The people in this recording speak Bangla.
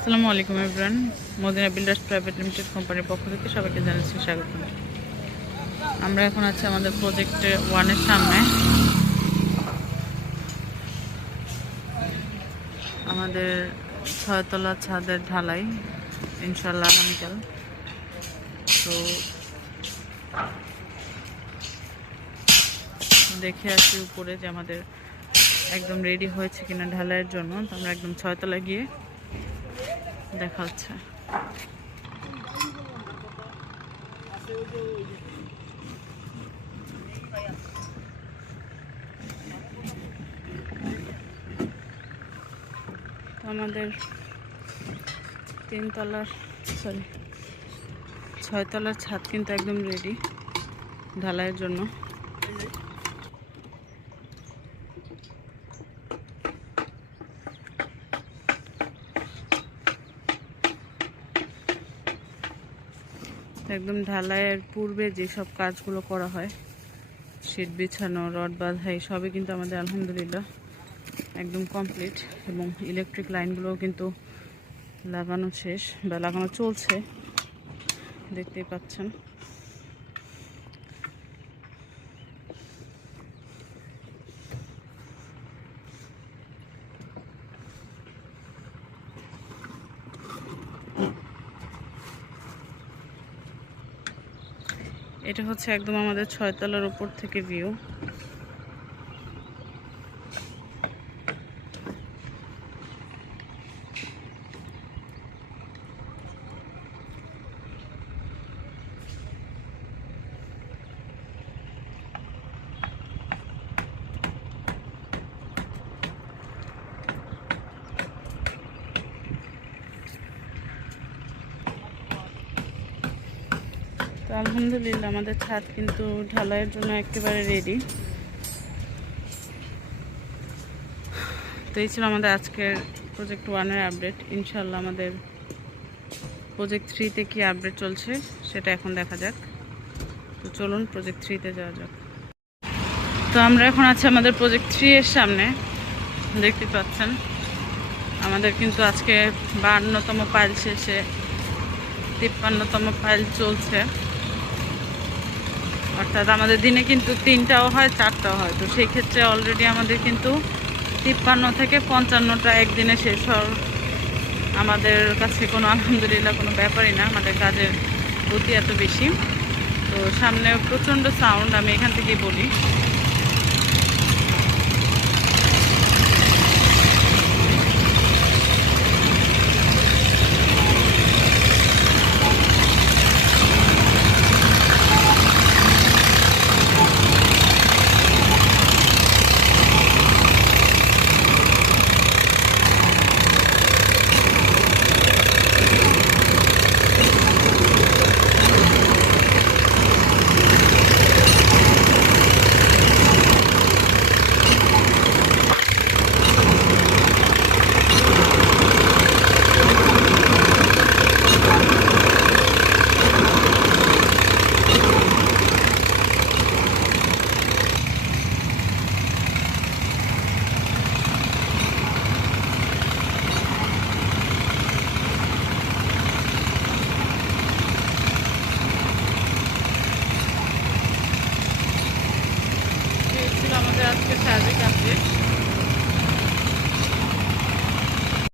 আসসালামু আলাইকুম everyone. Madina builders private limited কোম্পানির পক্ষ থেকে সবাইকে জানাচ্ছি স্বাগত। আমরা এখন আছি আমাদের প্রজেক্ট 1-এর সামনে। আমাদের 6তলা ছাদের ঢালাই ইনশাআল্লাহ আগামীকাল। তো দেখে আসি উপরে যে আমাদের একদম রেডি হয়েছে কিনা ঢালাইয়ের জন্য। তো আমরা একদম 6তলা গিয়ে দেখা হচ্ছে। আমাদের 6তলার ছাদ কিন্তু একদম রেডি ঢালাইয়ের জন্য। একদম ঢালাইয়ের পূর্বে যেসব কাজগুলো করা হয়, শীট বিছানো, রড বাঁধাই, সবই কিন্তু আমাদের আলহামদুলিল্লাহ একদম কমপ্লিট। এবং ইলেকট্রিক লাইনগুলোও কিন্তু লাগানো শেষ বা লাগানো চলছে, দেখতেই পাচ্ছেন। এটা হচ্ছে একদম আমাদের 6তলার উপর থেকে ভিউ। তো আলহামদুলিল্লাহ আমাদের ছাদ কিন্তু ঢালাইয়ের জন্য একেবারে রেডি। তো এই ছিল আমাদের আজকের প্রজেক্ট 1-এর আপডেট। ইনশাল্লাহ আমাদের প্রজেক্ট 3-তে কি আপডেট চলছে সেটা এখন দেখা যাক। তো চলুন প্রজেক্ট 3-তে যাওয়া যাক। তো আমরা এখন আছি আমাদের প্রজেক্ট 3-এর সামনে। দেখতে পাচ্ছেন আমাদের কিন্তু আজকে 52তম পাইল শেষে 53তম পাইল চলছে। অর্থাৎ আমাদের দিনে কিন্তু 3টাও হয়, 4টাও হয়। তো সেই ক্ষেত্রে অলরেডি আমাদের কিন্তু 53 থেকে 55টা একদিনে শেষ হওয়ার আমাদের কাছে কোনো আলহামদুলিল্লাহ কোনো ব্যাপারই না। আমাদের কাজের গতি এত বেশি। তো সামনে প্রচণ্ড সাউন্ড, আমি এখান থেকেই বলি।